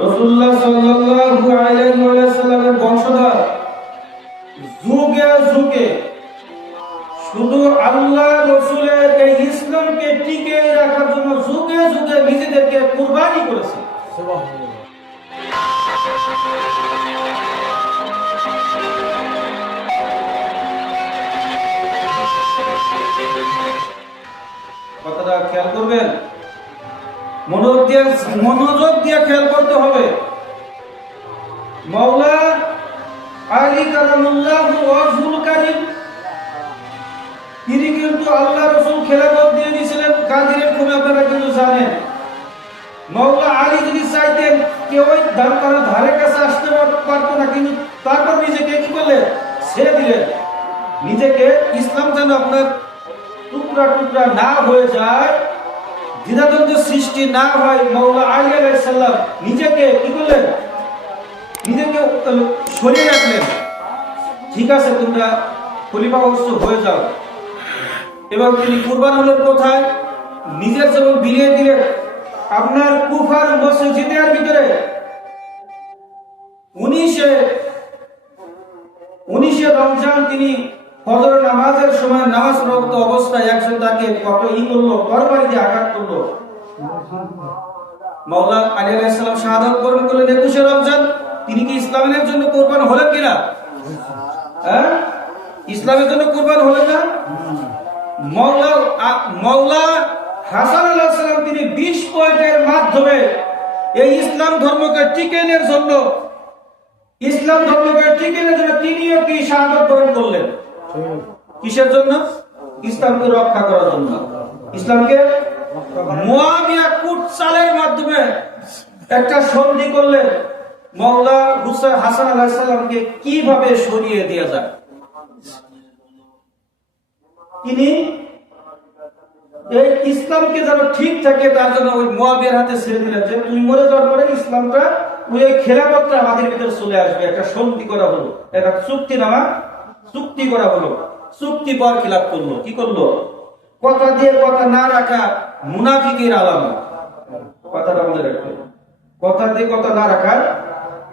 রসুল্লাহ সাল্লাল্লাহু আলাইহি ওয়াসাল্লামের বংশধর। যুগে যুগে শুধু আল্লাহ রসুলের এই ইসলামকে টিকে রাখার জন্য যুগে যুগে নিজেদেরকে কুরবানি করেছে। কথাটা খেয়াল করবেন? মনোযোগ দিয়ে মনোযোগ দিয়ে খেয়াল করতে হবে। মাওলা আলী কালামুল্লাহ ওয়াজুল কারীম, তিনি কিন্তু আল্লাহ রসুল খেলাফত দিয়ে দিয়েছিলেন। কাদিরের খুব আপনারা কিন্তু জানেন। মাওলা আলী যদি চাইতেন কেউ ধান তারা ধারে কাছে আসতে পারতো না, কিন্তু তারপর নিজেকে কি করলেন? ছেড়ে দিলেন। নিজেকে ইসলাম যেন আপনার টুকরা টুকরা না হয়ে যায় দ্বিধাদ্বন্দ্ব সৃষ্টি না হয় মৌলা আলী আলাইসাল্লাম নিজেকে কি করলেন? নিজেকে সরিয়ে রাখলেন। ঠিক আছে, তোমরা খলিফা অবশ্য হয়ে যাও। এবং তিনি কুরবান হলেন কোথায়? নিজের যেমন বিলিয়ে দিলেন। আপনার কুফার মসজিদের ভিতরে। উনিশে উনিশে রমজান তিনি ফজর নামাজের সময় নামাজ রক্ত অবস্থায় একজন তাকে কত ই করল, তরবারি দিয়ে আঘাত করল। মাওলা আলী আলাইহিস সালাম শাহাদাত বরণ করলেন একুশে রমজান। তিনি কি ইসলামের জন্য কোরবান হলেন কিনা? হ্যাঁ? ইসলামের জন্য কোরবান হলেন না? মাওলা, আ- মাওলা হাসান আলাইহিস সালাম তিনি বিশ পয়েন্টের মাধ্যমে এই ইসলাম ধর্মকে টিকেনের জন্য, ইসলাম ধর্মকে টিকেনের জন্য তিনিও কি শাহাদত বরণ করলেন? কিসের জন্য? ইসলামকে রক্ষা করার জন্য। ইসলামকে মুয়াবিয়া কুট মাধ্যমে একটা সন্ধি মৌলা হুসেন কীভাবে সরিয়ে দেওয়া যায়? তিনি এই ইসলামকে যেন ঠিক থাকে, তার জন্য ওই মোয়াবিয়ার হাতে ছেড়ে দিলেন যে তুই মরে যাওয়ার পরে ইসলামটা ওই খেলাপত্র আমাদের ভিতরে চলে আসবে, একটা সন্ধি করা হলো। একটা চুক্তি নামা চুক্তি করা হলো। চুক্তি পর খিলাপ করল। কি করল? কথা দিয়ে কথা না রাখা মুনাফিকের আলামত। কথাটা মনে রাখবে। কথা দিয়ে কথা না রাখা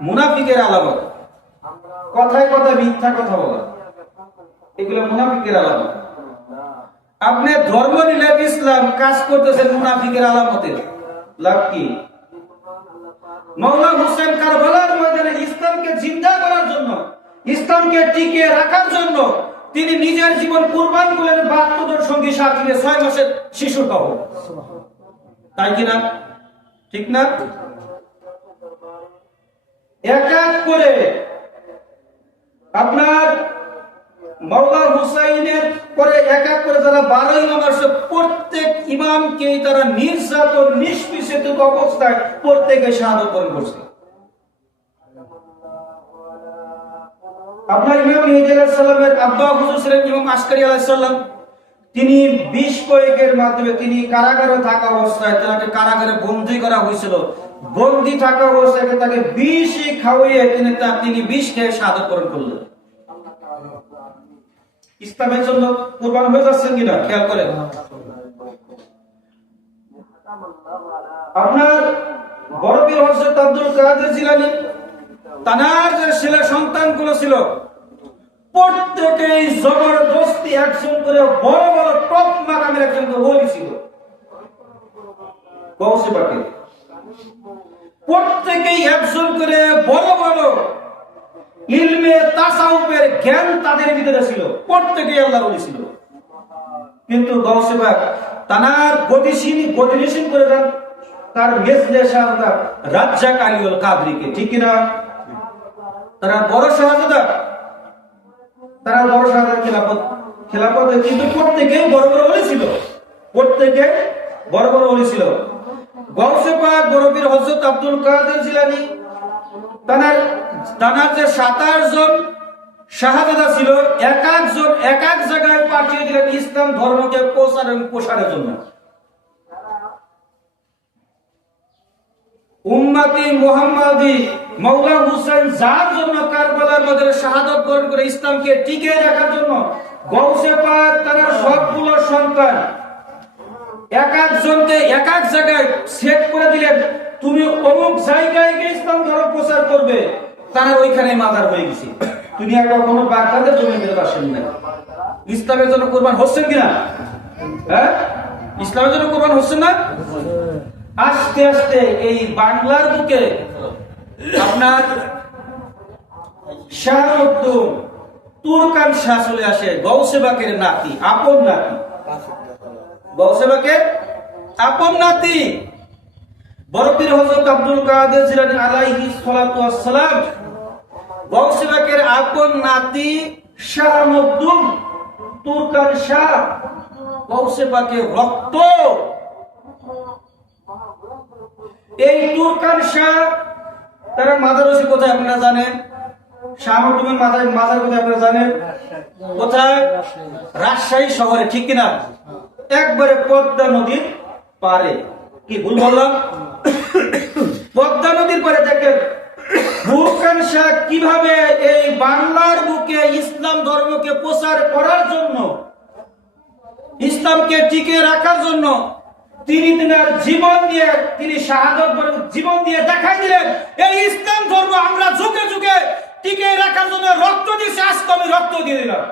মুনাফিকের আলামত। কথায় কথা মিথ্যা কথা বলা। এগুলো মুনাফিকের আলামত। আপনি ধর্ম নিলেন ইসলাম কাজ করতেছেন মুনাফিকের আলামতের লাভ কি? মৌলা হোসেন কারবালার ময়দানে ইসলামকে জিন্দা করার জন্য ইসলামকে টিকে রাখার জন্য তিনি নিজের জীবন কুরবান করলেন বাহাত্তর সঙ্গী সাথী ছয় মাসের শিশু সহ তাই কিনা? ঠিক না? এক এক করে আপনার মাওলা হুসাইনের পরে এক এক করে যারা বারো ইমাম আসছে, প্রত্যেক ইমামকে তারা নির্যাতন, নিষ্পিষিত অবস্থায় প্রত্যেকে সাহায্য করছে। আপনার ইমাম ইহুদি আলাইহিস সালামের আব্বা হুজুর ছিলেন ইমাম আসকারি আলাইহিস সালাম। তিনি বিষ প্রয়োগের মাধ্যমে তিনি কারাগারে থাকা অবস্থায় তাকে কারাগারে বন্দী করা হয়েছিল। বন্দী থাকা অবস্থায় তাকে বিষ খাওয়িয়ে তিনি তা- তিনি বিষ খেয়ে শাহাদত বরণ করলেন। ইসলামের জন্য কোরবান হয়ে যাচ্ছেন কিনা? খেয়াল করেন। আপনার বড় বীর হজরত আব্দুল কাদের জিলানি তানার যে ছেলে সন্তানগুলো ছিল, প্রত্যেকেই জবরদস্তি একজন করে বড় বড় টপ মাকামের একজন ওলি ছিল। প্রত্যেকেই একজন করে বড় বড় ইলমে তাসাউফের জ্ঞান তাদের ভিতরে ছিল। প্রত্যেকেই আল্লাহ ছিল। কিন্তু গৌসে তানার গতিশীল গতিশীল করে দেন। তার মেজলে শাহজাদা রাজ্জাক আলীউল কাদরিকে, ঠিক কিনা? তারা বড় শাহজাদা তারা বড় শাহজাদা খেলাপথ খেলাপথ কিন্তু প্রত্যেকেই বড় বড় ওলি ছিল। প্রত্যেকে বড় বড় ওলি ছিল। গৌসে পাক বড়বীর হযরত আব্দুল কাদের জিলানী, তানার তানার যে সাতাশ জন শাহাদাদা ছিল, এক একজন এক এক জায়গায় পাঠিয়ে দিলেন ইসলাম ধর্মকে প্রচার এবং প্রসারের জন্য। উম্মাতি মোহাম্মদি মৌলা হুসেন যার জন্য কারবালার মধ্যে শাহাদত বরণ করে ইসলামকে টিকে রাখার জন্য গৌসে পাক তার সবগুলো সন্তান এক একজনকে এক এক জায়গায় সেট করে দিলেন। তুমি অমুক জায়গায় গিয়ে ইসলাম ধর্ম প্রচার করবে, তারা ওইখানে মাজার হয়ে গেছে। তুমি আর কোনো বাগদাদের জমি মেরে আসেন না ইসলামের জন্য কোরবান হচ্ছেন কিনা? হ্যাঁ? ইসলামের জন্য কোরবান হচ্ছেন না? আস্তে আস্তে এই বাংলার বুকে আপনার শাহরুদ্দুম তুরকান শাহ চলে আসে, গৌসেবাকের নাতি, আপন নাতি। গৌসেবাকের আপন নাতি। বরফির হজরত আব্দুল কাদের জিলানী আলাইহি ওয়াসসালাম গৌসেবাকের আপন নাতি শাহ মকদুম তুরকান শাহ গৌসেবাকের রক্ত এই তুরকান শাহ, তারা মাজার রয়েছে কোথায় আপনারা জানেন? শাহ মকদুমের মাজার মাজার কোথায় আপনারা জানেন? কোথায়? রাজশাহী শহরে, ঠিক কিনা? একবারে পদ্মা নদীর পারে কি ভুল বললাম? পদ্মা নদীর পারে দেখেন বুরকান শাহ কীভাবে এই বাংলার বুকে ইসলাম ধর্মকে প্রচার করার জন্য, ইসলামকে টিকে রাখার জন্য তিনি তিনার জীবন দিয়ে, তিনি শাহাদত জীবন দিয়ে দেখাই দিলেন, এই ইসলাম ধর্ম আমরা যুগে যুগে টিকে রাখার জন্য রক্ত দিয়েছি, আজকে আমি রক্ত দিয়ে দিলাম।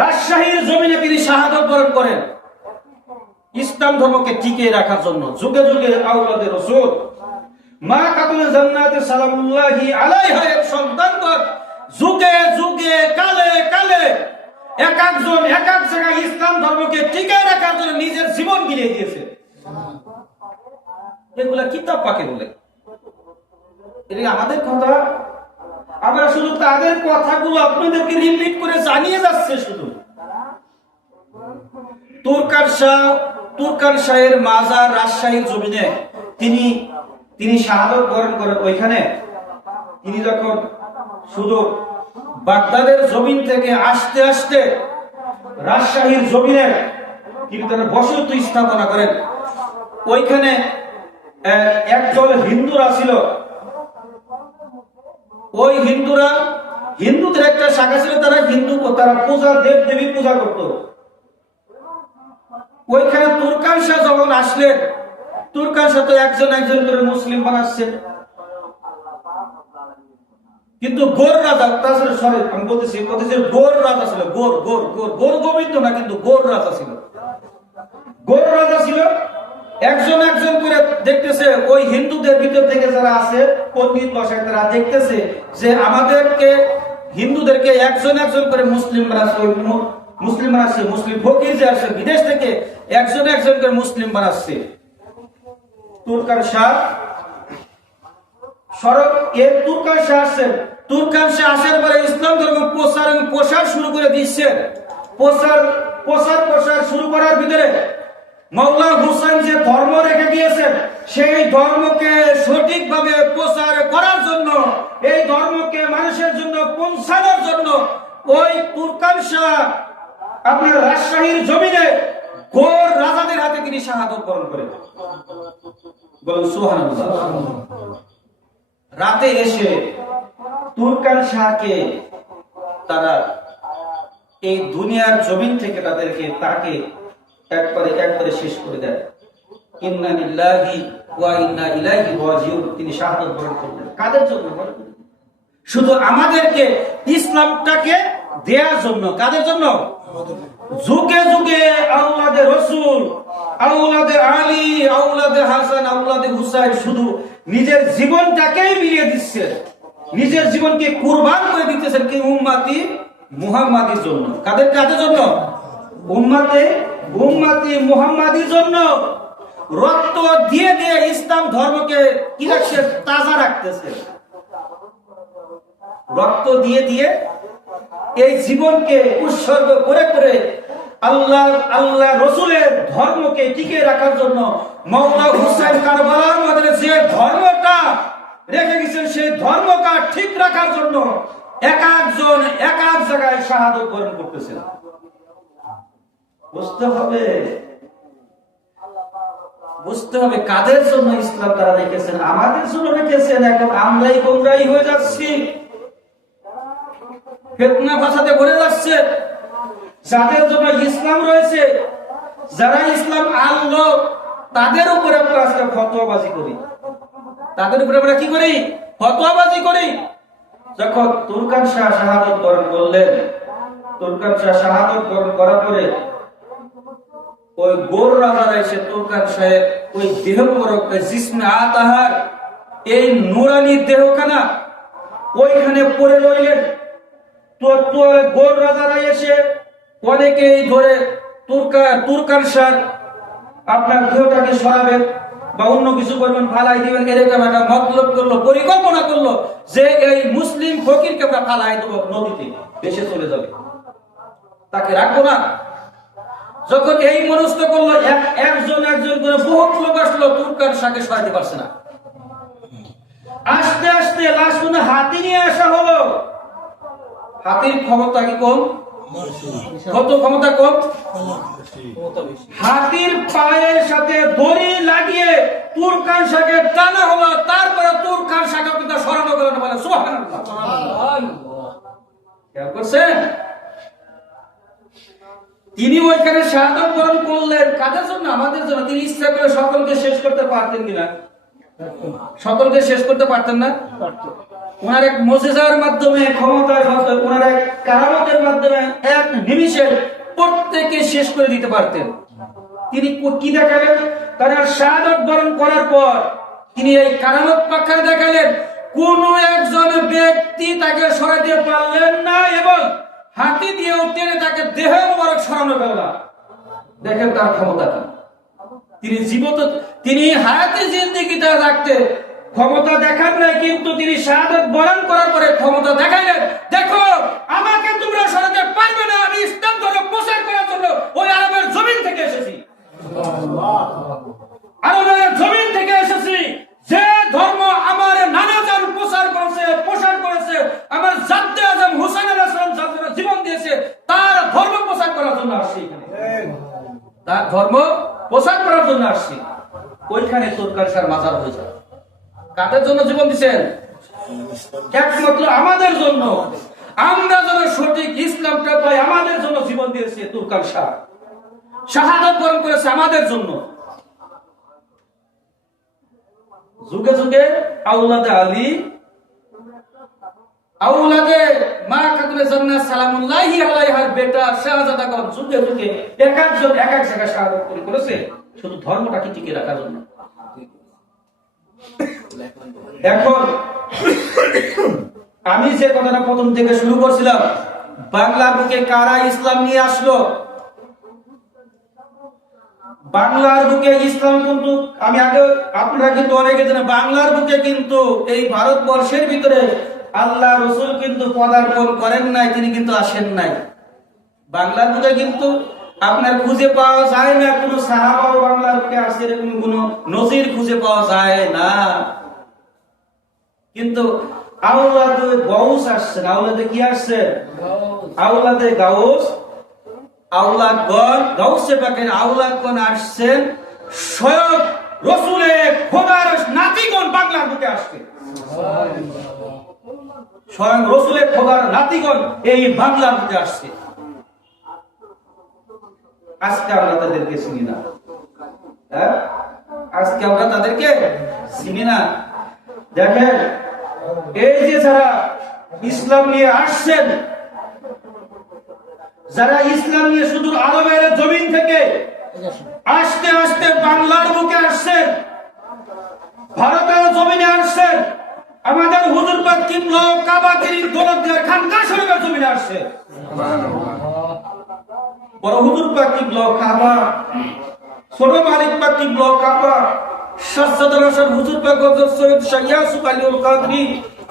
রাজশাহীর জমিনে তিনি শাহাদত বরণ করেন। ইসলাম ধর্মকে টিকিয়ে রাখার জন্য যুগে যুগে আউলাদের রসুল। মা কাতুল জান্নাতে সালামুল্লাহি আলাইহা এর সন্তানগণ যুগে যুগে, কালে কালে এক একজন, এক এক জায়গায় ইসলাম ধর্মকে রাখার জন্য নিজের জীবন দিয়েছে। এগুলা কিতাব পাকে বলে। আমাদের কথা? আমরা শুধু তাদের কথাগুলো আপনাদেরকে রিপিট করে জানিয়ে যাচ্ছে শুধু। তুরকার শাহ তুরকার শাহের মাজার রাজশাহীর জমিনে তিনি তিনি শাহাদত বরণ করেন ওইখানে। তিনি যখন শুধু বাগদাদের জমিন থেকে আসতে আসতে রাজশাহীর জমিনে তিনি তার বসতি স্থাপনা করেন। ওইখানে একদল হিন্দুরা ছিল। ওই হিন্দুরা, হিন্দুদের একটা শাখা ছিল, তারা হিন্দু, তারা পূজা, দেব দেবী পূজা করতো। ওইখানে তুর্কান যখন আসলেন তুর্কান তো একজন একজন করে মুসলিম বানাচ্ছে। কিন্তু গোর রাজা তাছাড়া সরি আমি বলতেছি বলতেছি গোর রাজা ছিল, গোর গোর গোর গোর গোবিন্দ না, কিন্তু গোর রাজা ছিল। গোর রাজা ছিল, একজন একজন করে দেখতেছে, ওই হিন্দুদের ভিতর থেকে যারা আছে পন্ডিত বসায়, তারা দেখতেছে যে আমাদেরকে, হিন্দুদেরকে একজন একজন করে মুসলিম বানাচ্ছে ওই মুসলিম বানাচ্ছে মুসলিম ফকির যে আসছে, বিদেশ থেকে একজন একজন করে মুসলিম বানাচ্ছে তুর্কান শাহ সড়ক এর তুর্কান শাহ তুর্কান শাহ আসার পরে ইসলাম ধর্ম প্রচার এবং প্রসার শুরু করে দিচ্ছে প্রচার প্রচার, প্রসার শুরু করার ভিতরে মৌলা হুসাইন যে ধর্ম রেখে গিয়েছেন সেই ধর্মকে সঠিকভাবে প্রচার করার জন্য, এই ধর্মকে মানুষের জন্য পৌঁছানোর জন্য ওই তুর্কান শাহ আপনার রাজশাহীর জমিনে ঘোর রাজাদের হাতে তিনি শাহাদত বরণ করেন। বলুন, সুবহানাল্লাহ। রাতে এসে তুর্কান শাহকে তারা এই দুনিয়ার জমিন থেকে তাদেরকে তাকে একবারে একবারে শেষ করে দেয় শুধু আমাদেরকে ইসলামটাকে জন্য। জন্য? আলী আউলাদে হাসান আউলাদে শুধু নিজের জীবনটাকেই মিলিয়ে দিচ্ছেন নিজের জীবনকে কুরবান করে দিতেছেন কি উম্মাতি মুহাম্মাদির জন্য। কাদের কাদের জন্য? উম্মাতে, উম্মাতি মুহাম্মাদির জন্য। রক্ত দিয়ে দিয়ে ইসলাম ধর্মকে কি রাখছে? তাজা রাখতেছে। রক্ত দিয়ে দিয়ে এই জীবনকে উৎসর্গ করে করে আল্লাহ আল্লাহ রসুলের ধর্মকে টিকে রাখার জন্য মৌলা হুসেন কারবালার মধ্যে যে ধর্মটা রেখে গেছেন, সেই ধর্মটা ঠিক রাখার জন্য এক একজন এক এক জায়গায় শাহাদত বরণ করতেছেন। বুঝতে হবে। বুঝতে হবে কাদের জন্য ইসলাম তারা রেখেছেন, আমাদের জন্য রেখেছেন, এখন আমরাই গোমরাই হয়ে যাচ্ছি। ফেতনা ফাসাদে ভরে যাচ্ছে। যাদের জন্য ইসলাম রয়েছে, যারা ইসলাম আনলো তাদের উপরে আমরা আজকে ফতোয়াবাজি করি। তাদের উপরে আমরা কি করি? ফতোয়াবাজি করি। যখন তুরকান শাহ শাহাদত বরণ করলেন, তুরকান শাহ শাহাদত বরণ করার পরে ওই গোর রাজারা এসে তুরকান সাহেব ওই দেহ মোরক জিসমে আতাহার এই নুরানি দেহখানা ওইখানে পড়ে রইলেন গোর রাজারা এসে অনেকেই ধরে তুর্কা তুর্কান সার আপনার দেহটাকে সরাবেন বা অন্য কিছু করবেন, ফালাই দিবেন, এরকম একটা মতলব করল, পরিকল্পনা করল যে এই মুসলিম ফকিরকে আমরা ফালাই দেবো নদীতে, দেশে চলে যাবে। তাকে রাখব না। যখন এই মনস্থ করল, এক- একজন একজন করে বহুত লোক আসলো তুর্কান শাকে সরাতে পারছে না। আস্তে আস্তে মনে হাতি নিয়ে আসা হলো। হাতির ক্ষমতা কি কম? কত ক্ষমতা কম? হাতির পায়ের সাথে দড়ি লাগিয়ে তুরকান শাকে টানা হলো তারপরে তুরকান শাকে কিন্তু সরানো করানো বলে খেয়াল করছেন? তিনি ওইখানে বরণ করলেন। কাদের জন্য? আমাদের জন্য। তিনি ইচ্ছা করে সকলকে শেষ করতে পারতেন কিনা? সকলকে শেষ করতে পারতেন না? ওনার এক মজেজার মাধ্যমে ক্ষমতার ওনার এক কারামতের মাধ্যমে এক নিমিষে প্রত্যেককে শেষ করে দিতে পারতেন। তিনি কি দেখালেন? তার শাহাদত বরণ করার পর তিনি এই কারামত পাক্ষা দেখালেন। কোন একজন ব্যক্তি তাকে সরাইতে পারলেন না এবং হাতি দিয়ে টেনে তাকে দেহ মোবারক সরানো গেল দেখেন তার ক্ষমতা কি। তিনি জীবত তিনি হায়াতে জিন্দিগিটা রাখতে ক্ষমতা দেখান নাই, কিন্তু তিনি শাহাদত বরণ করার পরে ক্ষমতা দেখাইলেন। দেখো, আমাকে তোমরা সরাতে পারবে না, আমি ইসলাম ধর্ম প্রচার করার জন্য ওই আরবের জমিন থেকে এসেছি। আরবের জমিন থেকে এসেছি, যে ধর্ম আমার নানাজান প্রচার করেছে, প্রসার করেছে, আমার জাদ্দে আজম হুসাইন আলাইহিস সালাম জীবন দিয়েছে, তার ধর্ম প্রচার করার জন্য আসছি তার ধর্ম প্রচার করার জন্য আসছি। ওইখানে তোরকার সার মাজার হয়ে যায় কাদের জন্য জীবন দিচ্ছেন একমাত্র আমাদের জন্য। আমরা যেন সঠিক ইসলামটা পাই আমাদের জন্য জীবন দিয়েছে তুরকার শাহ। শাহাদত বরণ করেছে আমাদের জন্য। যুগে যুগে আউলাদে আলী, আউলাদে মা খাতুনে জান্নাত সালামুল্লাহি আলাইহার বেটা শাহজাদাগণ যুগে যুগে এক একজন, এক এক জায়গায় শাহাদত করেছে। শুধু ধর্মটাকে টিকে রাখার জন্য। এখন আমি যে কথাটা প্রথম থেকে শুরু করছিলাম, বাংলার বুকে কারা ইসলাম নিয়ে আসলো? বাংলার বুকে ইসলাম কিন্তু, আমি আগে আপনারা কিন্তু অনেকে বাংলার বুকে কিন্তু এই ভারতবর্ষের ভিতরে আল্লাহ রসুল কিন্তু পদার্পণ করেন নাই, তিনি কিন্তু আসেন নাই। বাংলার বুকে কিন্তু আপনার খুঁজে পাওয়া যায় না, কোনো সাহাবাও বাংলার বুকে আসে এরকম কোনো নজির খুঁজে পাওয়া যায় না। কিন্তু আউলাদে গৌস আসছেন আউলাদে কি আসছে? আউলাদে গাউস আউলাদগণ গাউসে পাকের আউলাদগণ আসছেন স্বয়ং রসুলে খোদার নাতিগণ বাংলার বুকে আসছে। স্বয়ং রসুলে খোদার নাতিগণ এই বাংলার বুকে আসছে। আজকে আমরা তাদেরকে চিনি না। হ্যাঁ? আজকে আমরা তাদেরকে চিনি না। দেখেন এই যে যারা ইসলাম নিয়ে আসছেন, যারা ইসলাম নিয়ে শুধু আরবের জমিন থেকে আস্তে আস্তে বাংলার বুকে আসছেন, ভারতের জমিনে আসছেন, আমাদের হুজুর পাক কিংল কাবাগিরি দৌলতদের খানকা শরীফের জমিনে আসছে। বড় হুজুর পাক কিংল কাবা, ছোট মালিক পাক কিংল কাবা শাহজাদ হুজুর পাক সৈয়দ শাহ ইয়াসুফ কাদরি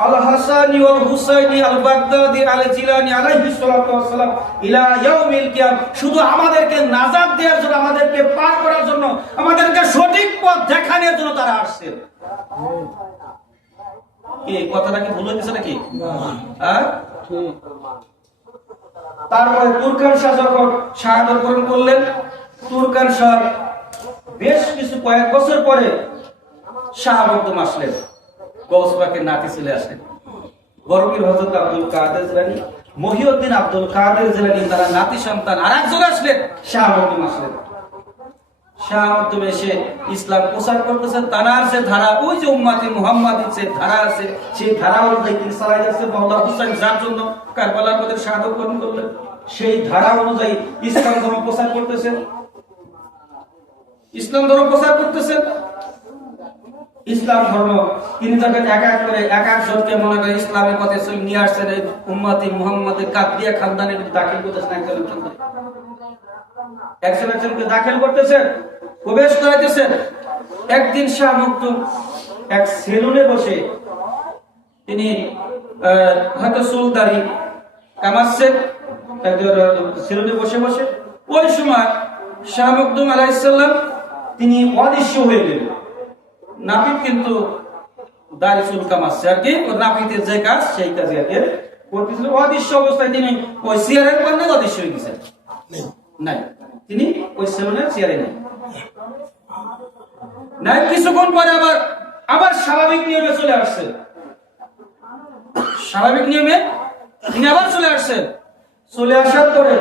আল হাসানি ওয়াল হুসাইনি আল বাগদাদি আল জিলানি আলাইহিস সালাতু ওয়াস সালাম ইলা ইয়াউমিল কিয়াম। শুধু আমাদেরকে নাজাত দেওয়ার জন্য আমাদেরকে পার করার জন্য আমাদেরকে সঠিক পথ দেখানোর জন্য তারা আসছে। কি কথাটা কি ভুল হইতেছে নাকি? হ্যাঁ? তারপরে তুর্কান শাহ যখন শাহাদত করলেন তুর্কান শাহ বেশ কিছু কয়েক বছর পরে শাহাবদ্দম আসলেন। গৌসবাকের নাতি চলে আসলেন। বরফির হজরত আব্দুল কাদের জিলানি, মহিউদ্দিন আব্দুল কাদের জিলানি তারা নাতি সন্তান আর একজন আসলেন। শাহাবদ্দম আসলেন এসে ইসলাম প্রচার ধারা, ওই যে উম্মাতি ধারা আছে, সেই ধারা অনুযায়ী তিনি চালাই যাচ্ছে মহল্লা হুসাইন যার জন্য কারবালার মধ্যে শাহাদত গ্রহণ করলেন। সেই ধারা অনুযায়ী ইসলাম ধর্ম প্রচার করতেছেন। ইসলাম ধর্ম প্রচার করতেছেন? ইসলাম ধর্ম, তিনি যখন এক এক করে এক একজনকে মনে করে ইসলামের পথে নিয়ে আসছেন, এই উম্মাতি মুহাম্মাদের কাদিয়া খানদানের দাখিল করতেছেন একজন একজনকে একজন একজনকে দাখিল করতেছেন, প্রবেশ করাইতেছেন। একদিন শাহ মকতুম এক সেলুনে বসে তিনি হয়তো চুলদারি কামাচ্ছেন সেলুনে বসে বসে। ওই সময় শাহ মকদুম আলাইসাল্লাম তিনি অদৃশ্য হয়ে গেলেন। নাপিত কিন্তু দাড়ি চুল কামাচ্ছে আর কি নাপিতের যে কাজ সেই কাজে আর কি করতেছিল। অদৃশ্য অবস্থায় তিনি ওই চেয়ারের কারণে অদৃশ্য হয়ে গেছেন। নাই। তিনি ওই সেলুনের চেয়ারে নেই। নাই কিছুক্ষণ পরে আবার আবার স্বাভাবিক নিয়মে চলে আসছে। স্বাভাবিক নিয়মে তিনি আবার চলে আসছেন চলে আসার পরে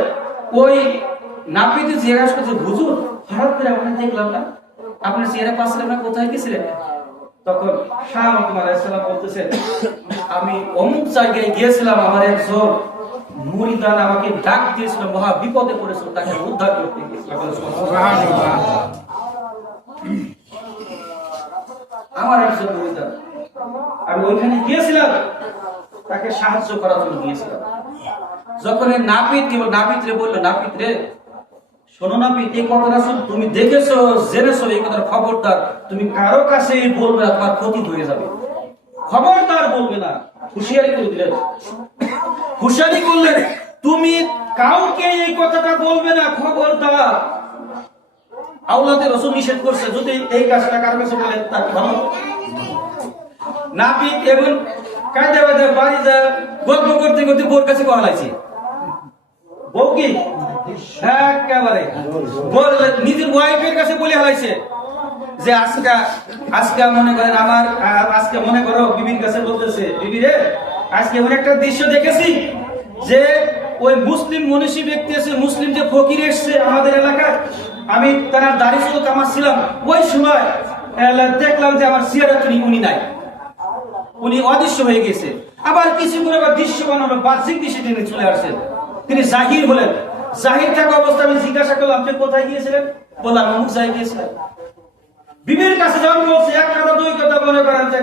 ওই নাপিতে জিজ্ঞাসা করছে হুজুর হঠাৎ করে দেখলাম না। আপনার চেহারা পাশে কোথায় গেছিলেন? তখন আলাইসাল্লাম বলতেছেন আমি অমুক জায়গায় গিয়েছিলাম আমার একজন মুরিদান আমাকে ডাক দিয়েছিল মহা বিপদে পড়েছিল তাকে উদ্ধার করতে আমার একজন মুরিদান আমি ওইখানে গিয়েছিলাম তাকে সাহায্য করার জন্য গিয়েছিলাম। যখন নাপিত নাপিত রে বলল নাপিত রে শোনো নাপিত এই কথাটা তুমি দেখেছ, জেনেছো, এই কথার খবরদার, তুমি কারও কাছে বলবে না, তোমার ক্ষতি হয়ে যাবে। খবরদার বলবে না, হুঁশিয়ারি করে দিলেন। হুঁশিয়ারি করলেন, তুমি কাউকে এই কথাটা বলবে না, খবরদার। আউলাদের নিষেধ করছে, যদি এই কাজটা কারও কাছে বলে তার ভালো। নাপিত এবং কায়দা বাজা বাড়ি যা গল্প করতে করতে বোর কাছে কয়া লাগছে একেবারে। নিজের ওয়াইফের কাছে বলে হালাইছে যে আজকে আজকে মনে করেন আমার, আজকে মনে করো বিবির কাছে বলতেছে, বিবি রে, আজকে একটা দৃশ্য দেখেছি যে ওই মুসলিম মনীষী ব্যক্তি আছে, মুসলিম যে ফকির এসছে আমাদের এলাকায়, আমি তারা দাড়ি চুল কামাচ্ছিলাম ওই সময় দেখলাম যে আমার সিয়ারা উনি নাই। উনি অদৃশ্য হয়ে গেছে। আবার কিছু করে আবার দৃশ্য বানানো বাহ্যিক দৃশ্যে তিনি চলে আসছেন। তিনি জাহির হলেন। জাহির থাকা অবস্থা আমি জিজ্ঞাসা করলাম, আপনি কোথায় গিয়েছিলেন? বললাম, অমুক জায়গায় গিয়েছিলেন বিবির কাছে যখন বলছে, এক কথা দুই কথা মনে করেন যে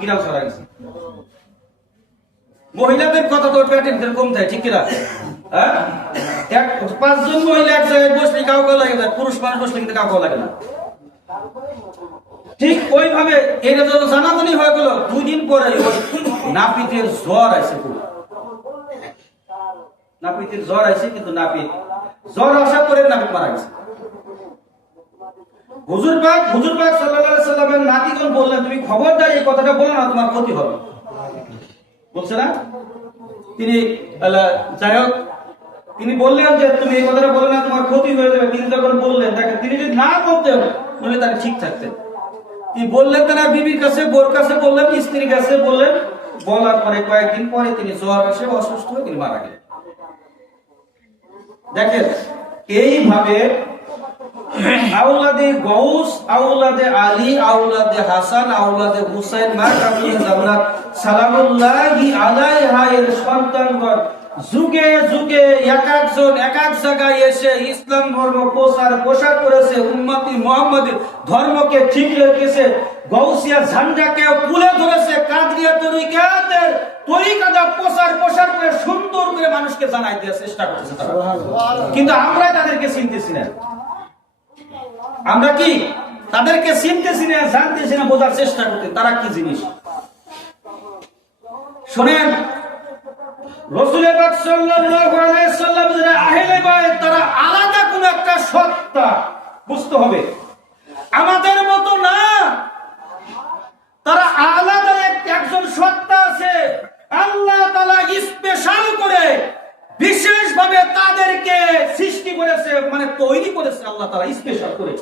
গিরাম সরা গেছে। মহিলাদের কথা তো প্যাটেন্টের কম থাকে ঠিক কিনা? হ্যাঁ? এক, পাঁচজন মহিলা এক জায়গায় বসলে কাউকে লাগে না, পুরুষ মানুষ বসলে কিন্তু কাউকে লাগে না। ঠিক ওইভাবে এটা যত জানাজানি হয়ে গেল। দুই দিন পরে ওই নাপিতের জ্বর আছে খুব নাপিতের জ্বর আছে কিন্তু নাপিত জ্বর আসার পরে নাপিত মারা গেছে। হুজুর পাক হুজুর পাক সাল্লাল্লাহু আলাইহি সাল্লামের নাতিগণ বললেন, তুমি খবরদার, এই কথাটা বলো না, তোমার ক্ষতি হবে। বলছে না? তিনি যাই হোক, তিনি বললেন যে, তুমি এই কথাটা বলে না, তোমার ক্ষতি হয়ে যাবে। তিনি যখন বললেন, দেখেন, তিনি যদি না বলতেন, তাহলে তাকে ঠিক থাকতেন। তিনি বললেন তারা, বিবির কাছে, বোর কাছে বললেন, স্ত্রীর কাছে বললেন। বলার পরে কয়েকদিন পরে তিনি জ্বর আসে অসুস্থ হয়ে তিনি মারা গেলেন। দেখেন, এইভাবে আউলাদে গৌস আউলাদে আলী আউলাদে হাসান আউলাদে হুসাইন মা কামিল জান্নাত সালামুল্লাহি আলাইহা এর সন্তানগণ যুগে যুগে এক একজন এক এক জায়গায় এসে ইসলাম ধর্ম প্রচার প্রসার করেছে উম্মতি মুহাম্মাদের ধর্মকে ঠিক রেখেছে। গৌসিয়া ঝান্ডাকে তুলে ধরেছে কাদরিয়া তরিকাতের তরিকাটা প্রচার প্রসার করে সুন্দর করে মানুষকে জানাই দেওয়ার চেষ্টা করতেছে কিন্তু আমরা তাদেরকে চিনতেছি না। আমরা কি তাদেরকে চিনতেছি না জানতেছি না বোঝার চেষ্টা করতে। তারা কি জিনিস? শোনেন রসুলের পাক আমাদের মতো না। তারা আলাদা একজন সত্তা আছে। আল্লাহ স্পেশাল করে বিশেষভাবে তাদেরকে সৃষ্টি করেছে মানে তৈরি করেছে আল্লাহ তাআলা স্পেশাল করে।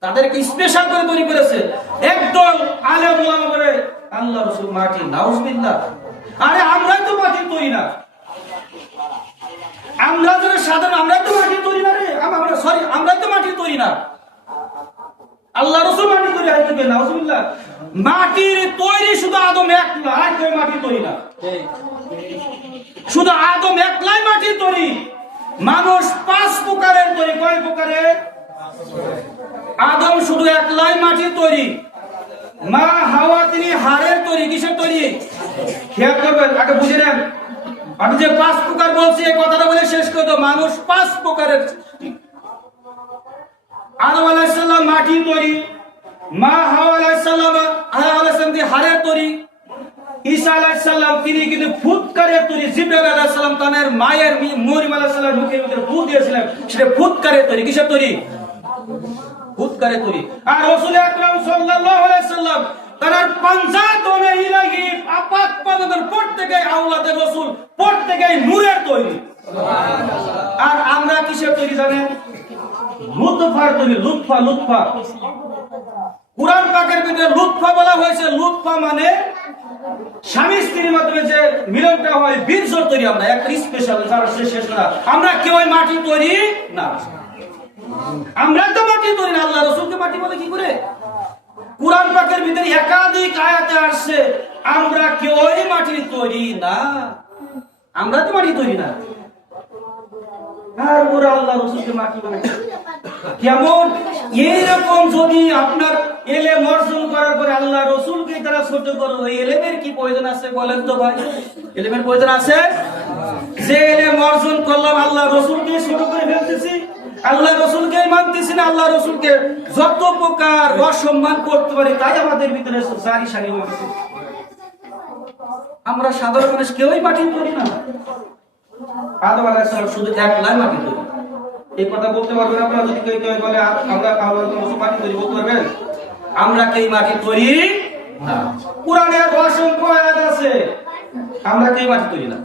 তাদেরকে স্পেশাল করে তৈরি করেছে। একদল আলেম করে আল্লাহ রসুল মাটি, নাউজবিল্লাহ। আরে আমরাই তো মাটি তৈরি না। আমরা যারা সাধারণ, আমরাই তো মাটি তৈরি না রে। আমরা সরি আমরা তো মাটির তৈরি না। আল্লাহ রসুল মাটির তৈরি, আর কি নাউজুবিল্লাহ? মাটির তৈরি শুধু আদম একলা আর কেউ মাটি তৈরি না। শুধু আদম একলাই মাটির তৈরি। মানুষ পাঁচ প্রকারের তৈরি, কয় প্রকারের? আদম শুধু একলাই মাটির তৈরি। মা, হাওয়া তিনি হাড়ের তৈরি, কিসের তৈরি? খেয়াল করবেন, আগে বুঝে নেন। আমি যে পাঁচ প্রকার বলছি, এই কথাটা বলে শেষ করে দাও মানুষ পাঁচ প্রকারের। আদম আলাইসাল্লাম মাটি তৈরি, মা, হাওয়া আলাইসাল্লাম হাওয়া আলাইসাল্লাম দিয়ে হাড়ের তৈরি, ঈসা আলাইসাল্লাম তিনি কিন্তু ফুৎকারের তৈরি, জিব্রাইল আলাইসাল্লাম তাদের মায়ের মি- মরিয়ম আলাইসাল্লাম মুখের ভিতরে ফুৎ দিয়েছিলেন, সেটা ফুৎকারের তৈরি, কিসের তৈরি? ফুৎকারে তৈরি আর রাসূল আকরাম সাল্লাল্লাহু আলাইহি সাল্লাম তার ইলাহি আপাত প্রত্যেকে আওলাদের রাসূল প্রত্যেকে নূরের তৈরি। আর আমরা কিসের তৈরি জানেন? লুৎফার তৈরি লুৎফা লুৎফা। কুরআন পাকের ভিতরে লুৎফা বলা হয়েছে। লুৎফা মানে স্বামী স্ত্রীর মাধ্যমে যে মিলনটা হয় বীর্যর তৈরি আমরা। একটা স্পেশাল যারা শেষ না। আমরা কেউ ওই মাটি তৈরি? না। আমরা তো মাটি তৈরি না, আল্লাহ রসুলকে মাটি বলে কি করে? কোরআন পাকের ভিতরে একাধিক আয়াতে আসছে, আমরা কেউই মাটি তৈরি না। আমরা তো মাটি তৈরি না। আল্লাহ এলে তারা ছোট করো এলেমের কি প্রয়োজন আছে বলেন তো ভাই? প্রয়োজন আছে? যে অর্জন করলাম, আল্লাহ রসুলকে ছোট করে ফেলতেছি। আল্লাহ রসুলকে মানতেছি না, আল্লাহ রসুলকে যত প্রকার অসম্মান করতে পারি তাই আমাদের ভিতরে সারি সারি হয়ে আমরা সাধারণ মানুষ কেউই মাটি করি না। আদম শুধু একলাই মাটি তৈরি এই কথা বলতে পারবেন আপনারা যদি কেউ কেউ বলে আমরা আল্লাহ মাটি তৈরি বলতে পারবেন? আমরা কেই মাটি তৈরি না। কোরআনের অসংখ্য আয়াত আছে। আমরা কেই মাটি তৈরি না।